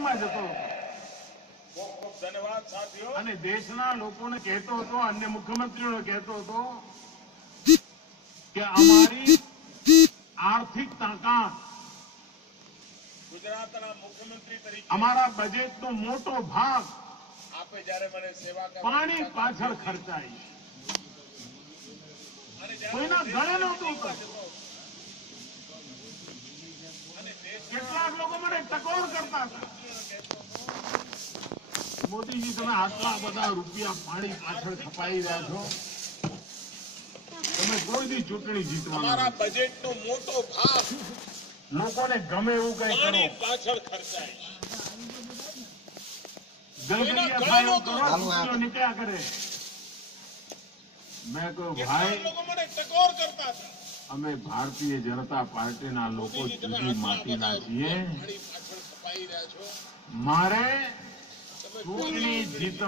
બેંકમાં જતો હતો ધન્યવાદ સાથીઓ. અને દેશના લોકોને કહેતો હતો, અન્ય મુખ્યમંત્રીઓને કહેતો હતો કે અમારી આર્થિક તાકાત, ગુજરાતના મુખ્યમંત્રી તરીકે અમારા બજેટનો મોટો ભાગ આપે જ્યારે મને સેવા પાણી પાછળ ખર્ચાય, કોઈના ગળે નહોતું ઉતરતું. કેટલાક લોકો મને ટકોર કરતા હતા, મોદીજી તમે આટલા બધા રૂપિયા પાણી પાછળ ખપાઈ રહ્યા છો, તમે કોઈ દી ચૂંટણી જીતવાના અમારા બજેટનો મોટો ભાગ લોકોને ગમે એવું કઈ કરો, પાણી પાછળ ખર્ચાય. ગલગલિયા થાય એવું કરો, ચૂંટણીઓ નીકળ્યા કરે. મેં કહ્યું ભાઈ, કેટલાક લોકો મને ટકોર કરતા હતા. અમે ભારતીય જનતા પાર્ટીના લોકો જુદી માટીના છીએ. પાણી પાછળ ખપાઈ રહ્યા છો. મારે ચૂંટણી જીત